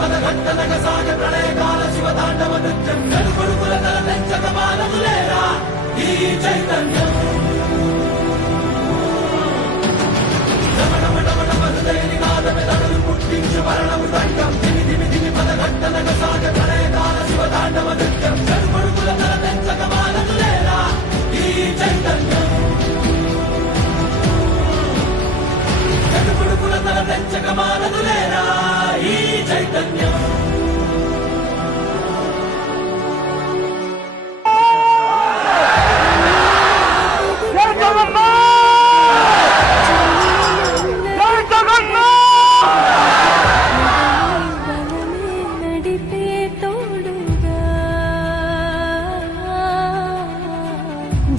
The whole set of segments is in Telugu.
పదఘట్టనగ సాగ ప్రళయకాల శివతాండవ నృత్యం నలుపడుకుల తల తెంచక మానదులేరా ఈ చైతన్యం హృదయ నినాదమే తడులు పుట్టించు మరణము దండం దిమి దిమి దిమి పదఘట్టనగ సాగ ప్రళయకాల శివతాండవ నృత్యం నలుపడుకుల తల తెంచక మానదులేరా ఈ చైతన్యం నలుపడుకుల తల తెంచక మానదులేరా ఈ చైతన్యం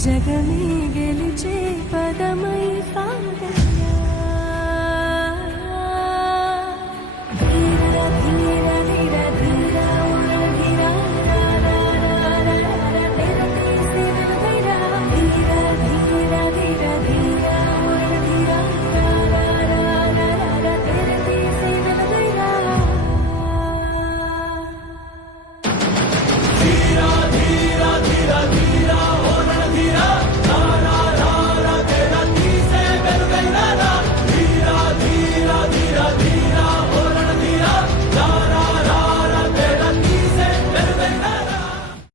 జగమే గెలిచే పదమై సాగ